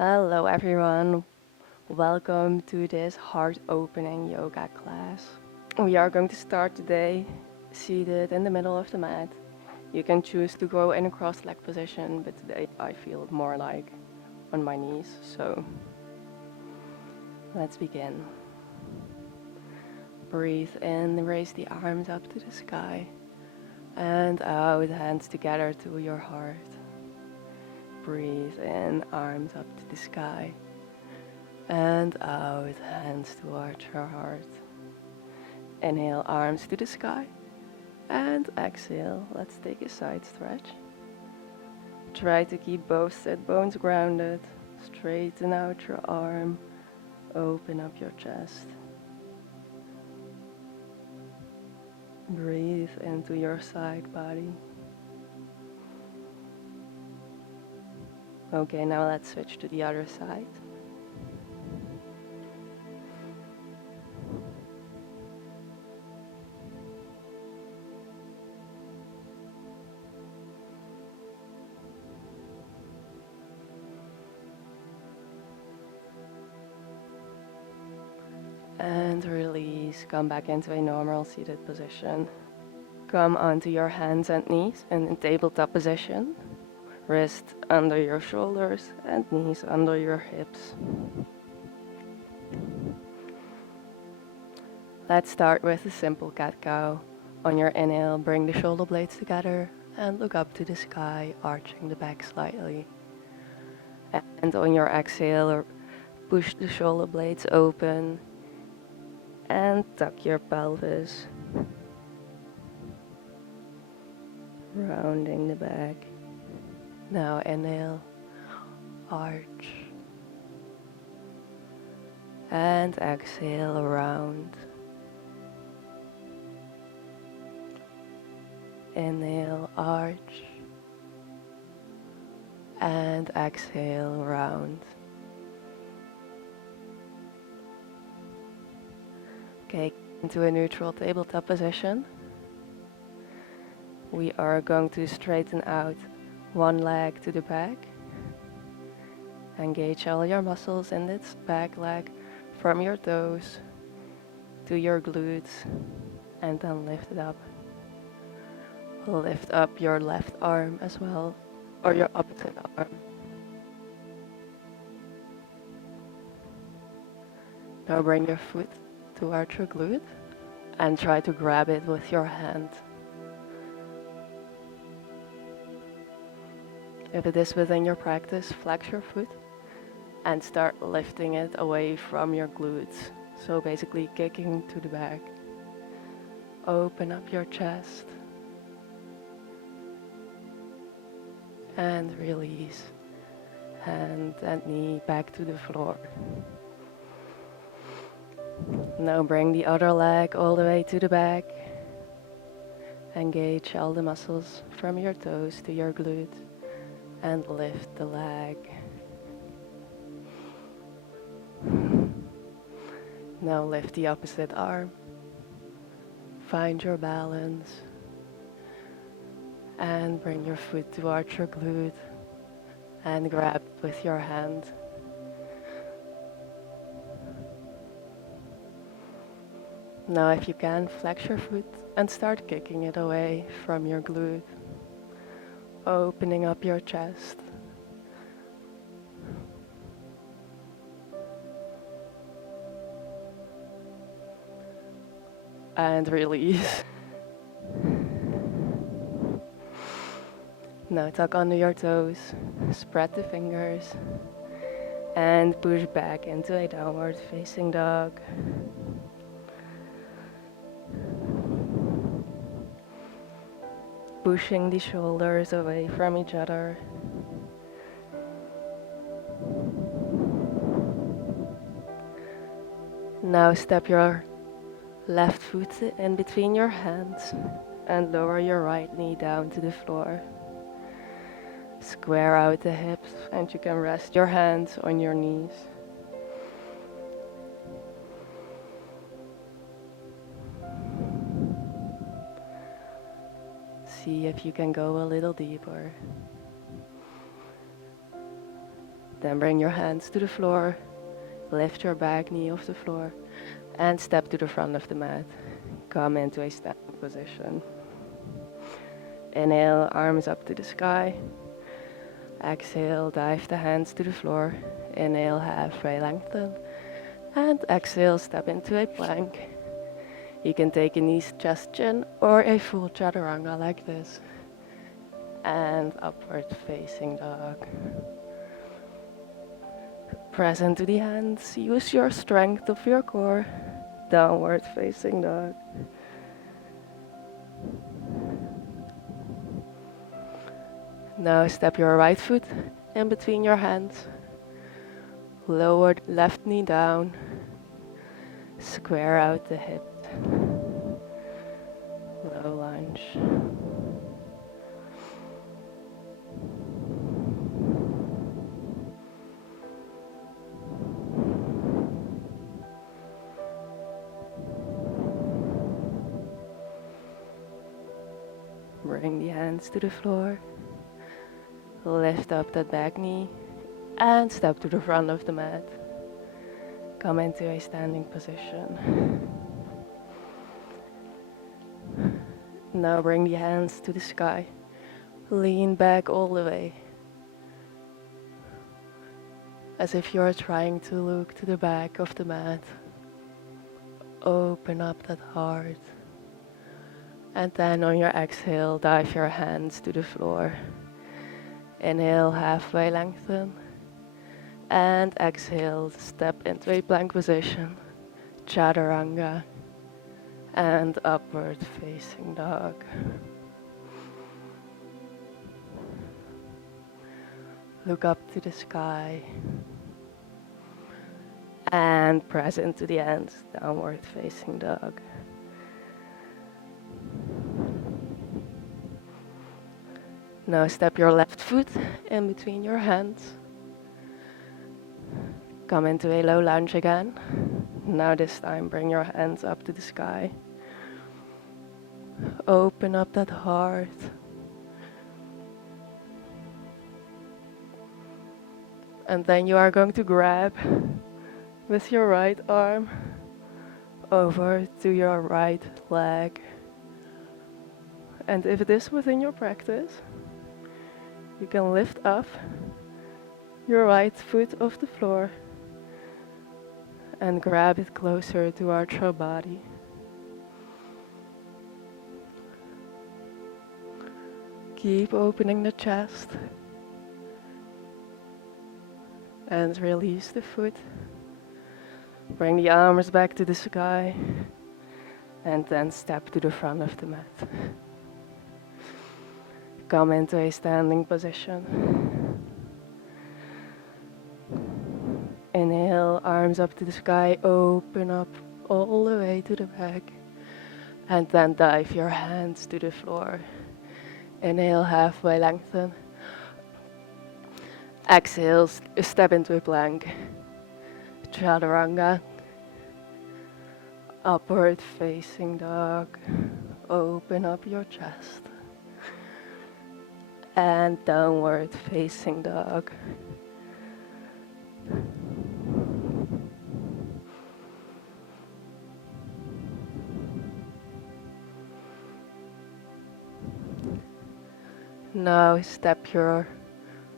Hello everyone, welcome to this heart-opening yoga class. We are going to start today seated in the middle of the mat. You can choose to go in a cross-leg position, but today I feel more like on my knees, so let's begin. Breathe in, raise the arms up to the sky, and out, hands together to your heart. Breathe in, arms up to the sky, and out, hands towards your heart. Inhale, arms to the sky, and exhale. Let's take a side stretch. Try to keep both sit bones grounded. Straighten out your arm, open up your chest. Breathe into your side body. Okay, now let's switch to the other side. And release, come back into a normal seated position. Come onto your hands and knees in a tabletop position. Wrist under your shoulders and knees under your hips. Let's start with a simple cat-cow. On your inhale, bring the shoulder blades together and look up to the sky, arching the back slightly. And on your exhale, push the shoulder blades open and tuck your pelvis, rounding the back. Now inhale, arch, and exhale, round. Inhale, arch, and exhale, round. Okay, into a neutral tabletop position. We are going to straighten out one leg to the back. Engage all your muscles in this back leg from your toes to your glutes, and then lift it up. Lift up your left arm as well, or your opposite arm. Now bring your foot towards your glute and try to grab it with your hand. If it is within your practice, flex your foot and start lifting it away from your glutes. So basically kicking to the back. Open up your chest and release. Hand and knee back to the floor. Now bring the other leg all the way to the back. Engage all the muscles from your toes to your glutes and lift the leg. Now lift the opposite arm. Find your balance and bring your foot towards your glute and grab with your hand. Now if you can, flex your foot and start kicking it away from your glute, opening up your chest. And release. Now tuck under your toes, spread the fingers, and push back into a downward facing dog. Pushing the shoulders away from each other. Now step your left foot in between your hands and lower your right knee down to the floor. Square out the hips and you can rest your hands on your knees. See if you can go a little deeper. Then bring your hands to the floor, lift your back knee off the floor, and step to the front of the mat. Come into a standing position. Inhale, arms up to the sky. Exhale, dive the hands to the floor. Inhale, halfway lengthen. And exhale, step into a plank. You can take a knee, chest, chin, or a full chaturanga like this. And upward facing dog. Press into the hands, use your strength of your core. Downward facing dog. Now step your right foot in between your hands. Lower left knee down. Square out the hip. Low lunge. Bring the hands to the floor. Lift up that back knee and step to the front of the mat. Come into a standing position. Now bring the hands to the sky. Lean back all the way. As if you're trying to look to the back of the mat. Open up that heart. And then on your exhale, dive your hands to the floor. Inhale, halfway lengthen. And exhale, step into a plank position. Chaturanga. And upward facing dog. Look up to the sky. And press into the hands, downward facing dog. Now step your left foot in between your hands. Come into a low lunge again. Now this time bring your hands up to the sky. Open up that heart. And then you are going to grab with your right arm over to your right leg. And if it is within your practice, you can lift up your right foot off the floor and grab it closer towards your body. Keep opening the chest and release the foot. Bring the arms back to the sky and then step to the front of the mat. Come into a standing position. Inhale, arms up to the sky, open up all the way to the back. And then dive your hands to the floor. Inhale, halfway lengthen. Exhale, step into a plank. Chaturanga. Upward facing dog. Open up your chest. And downward facing dog. Now step your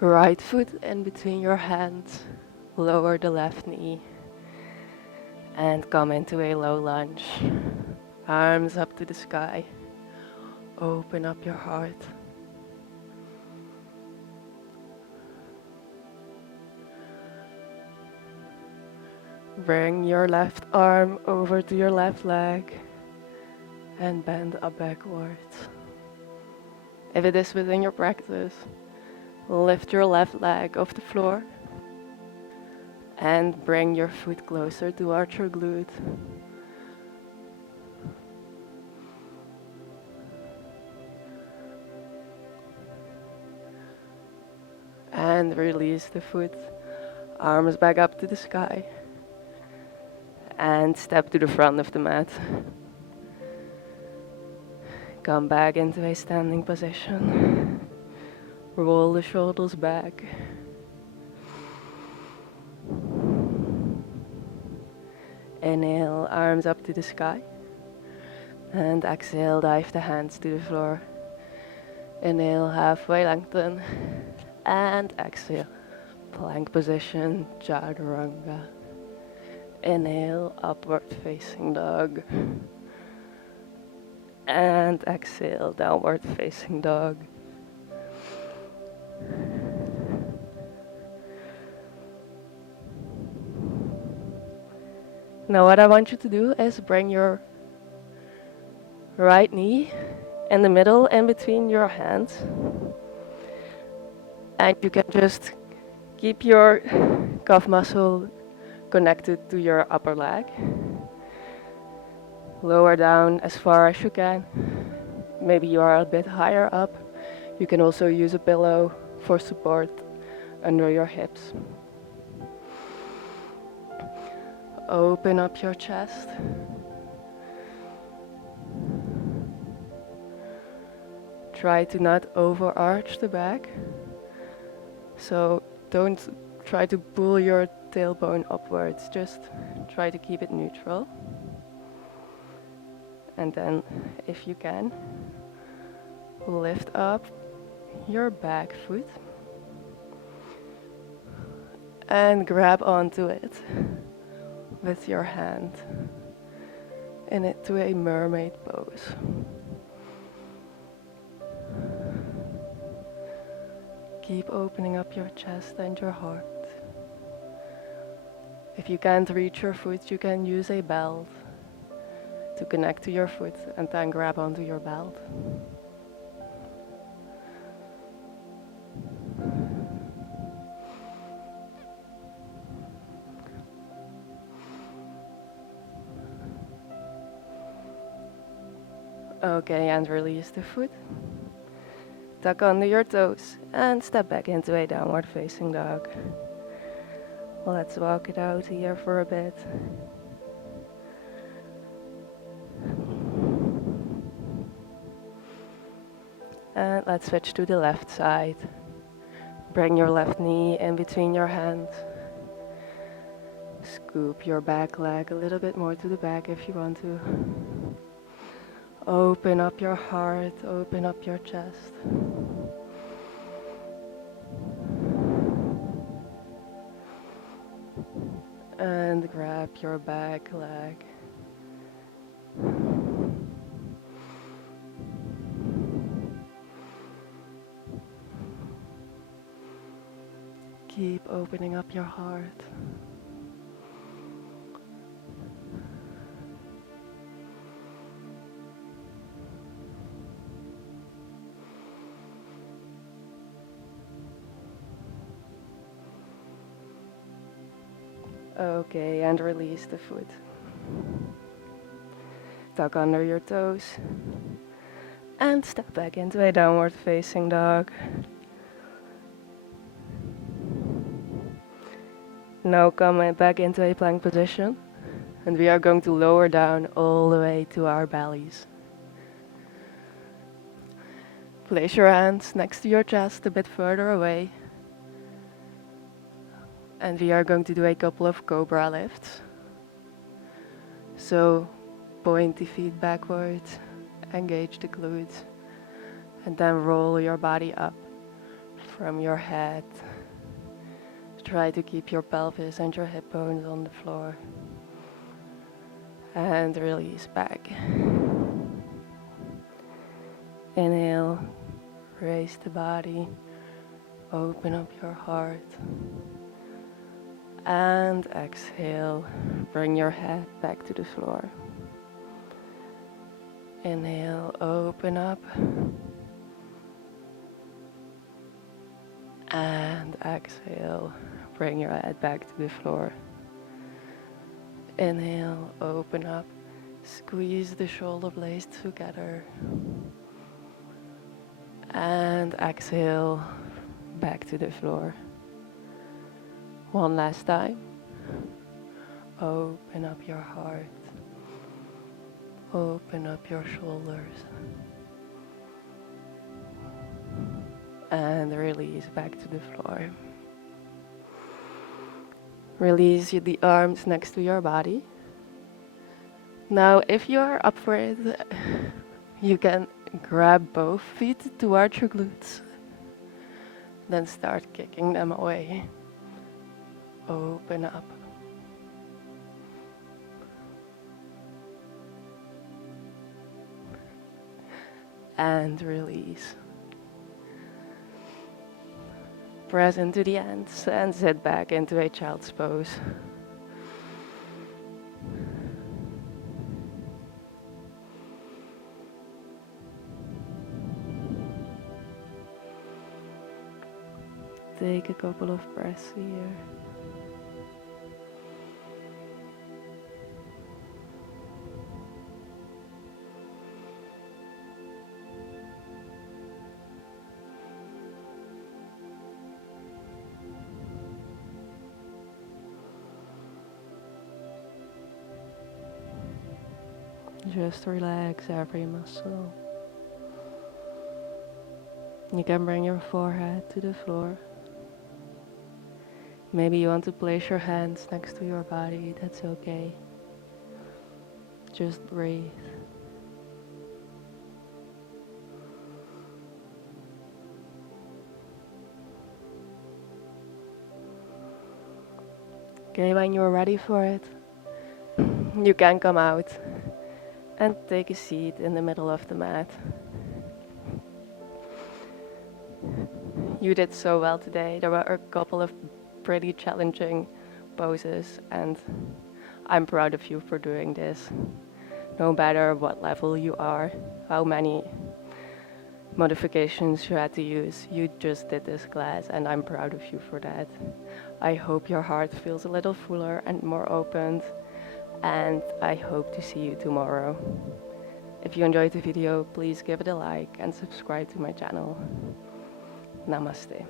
right foot in between your hands. Lower the left knee. And come into a low lunge. Arms up to the sky. Open up your heart. Bring your left arm over to your left leg and bend up backwards. If it is within your practice, lift your left leg off the floor and bring your foot closer towards your glute. And release the foot, arms back up to the sky. And step to the front of the mat. Come back into a standing position. Roll the shoulders back. Inhale, arms up to the sky. And exhale, dive the hands to the floor. Inhale, halfway lengthen. And exhale, plank position, chaturanga. Inhale, upward facing dog. And exhale, downward facing dog. Now what I want you to do is bring your right knee in the middle in between your hands. And you can just keep your calf muscle connected to your upper leg. Lower down as far as you can. Maybe you are a bit higher up. You can also use a pillow for support under your hips. Open up your chest. Try to not overarch the back. So don't try to pull your tailbone upwards, just try to keep it neutral. And then, if you can, lift up your back foot and grab onto it with your hand into a mermaid pose. Keep opening up your chest and your heart. If you can't reach your foot, you can use a belt to connect to your foot and then grab onto your belt. Okay, and release the foot. Tuck under your toes and step back into a downward facing dog. Let's walk it out here for a bit. And let's switch to the left side. Bring your left knee in between your hands. Scoop your back leg a little bit more to the back if you want to. Open up your heart, open up your chest. And grab your back leg. Keep opening up your heart. Okay, and release the foot. Tuck under your toes. And step back into a downward facing dog. Now come back into a plank position. And we are going to lower down all the way to our bellies. Place your hands next to your chest a bit further away. And we are going to do a couple of cobra lifts. So point the feet backwards, engage the glutes, and then roll your body up from your head. Try to keep your pelvis and your hip bones on the floor. And release back. Inhale, raise the body, open up your heart. And exhale, bring your head back to the floor. Inhale, open up. And exhale, bring your head back to the floor. Inhale, open up. Squeeze the shoulder blades together. And exhale, back to the floor. One last time. Open up your heart. Open up your shoulders. And release back to the floor. Release the arms next to your body. Now, if you're up for it, you can grab both feet towards your glutes, then start kicking them away. Open up. And release. Press into the ends and sit back into a child's pose. Take a couple of breaths here. Just relax every muscle. You can bring your forehead to the floor. Maybe you want to place your hands next to your body, that's okay. Just breathe. Okay, when you're ready for it, you can come out and take a seat in the middle of the mat. You did so well today. There were a couple of pretty challenging poses, and I'm proud of you for doing this. No matter what level you are, how many modifications you had to use, you just did this class, and I'm proud of you for that. I hope your heart feels a little fuller and more opened, and I hope to see you tomorrow. If you enjoyed the video, please give it a like and subscribe to my channel. Namaste.